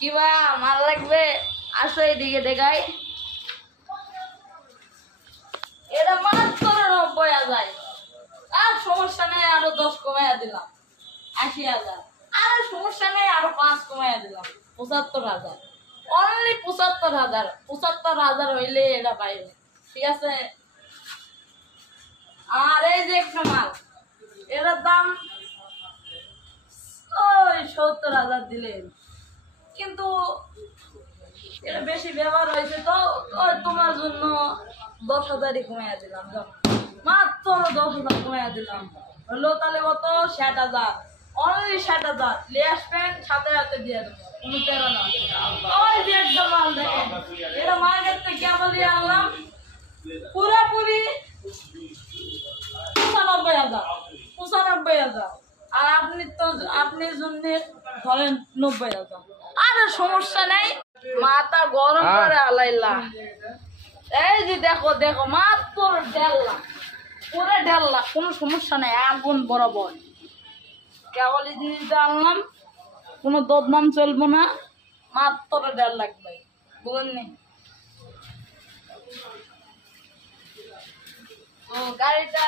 কিবা মাল লাগবে আসো এদিকে দেখাই। এটা মাত্র 90,000। আর সমস্যা নেই, আরো 10 কমাইয়া দিলাম 80,000। আর সমস্যা নেই, আরো 5 কমাইয়া দিলাম 75,000। অনলি 75,000। 75,000 হইলে এটা পাইবে, ঠিক আছে। আর এই যে একটা মাল, এটার দাম ওই 70,000 দিলেন, কিন্তু এটা বেশি ব্যবহার হয়েছে তো ওই তোমার জন্য 10,000ই কমাইয়া দিলাম। মাত্র 10,000 কমাইয়া দিলাম, হলো তাহলে কত? 60,000। অনলি 60,000 নিয়ে আসবেন, সাথে সাথে দিয়ে দেবো, কোনো তেরো না। ওই যে একটা মাল দেখেন, এটা মার্কেট থেকে আমরা দিয়ে আনলাম পুরোপুরি 95,000। 95,000। আর আপনি জন্য ধরেন 90,000। আরে সমস্যা নেই, মাথা গরম করে আলাইলা। এই যে দেখো দেখো, মাত্র 1.5 লাখ, পুরো 1.5 লাখ, কোনো সমস্যা নেই, আগুন বরাবর। কেবল এই জিনিসটা আনলাম, কোনো বদনাম চলবো না, মাত্র 1.5 লাখ ভাই, বুঝলেন? ও গাড়িটা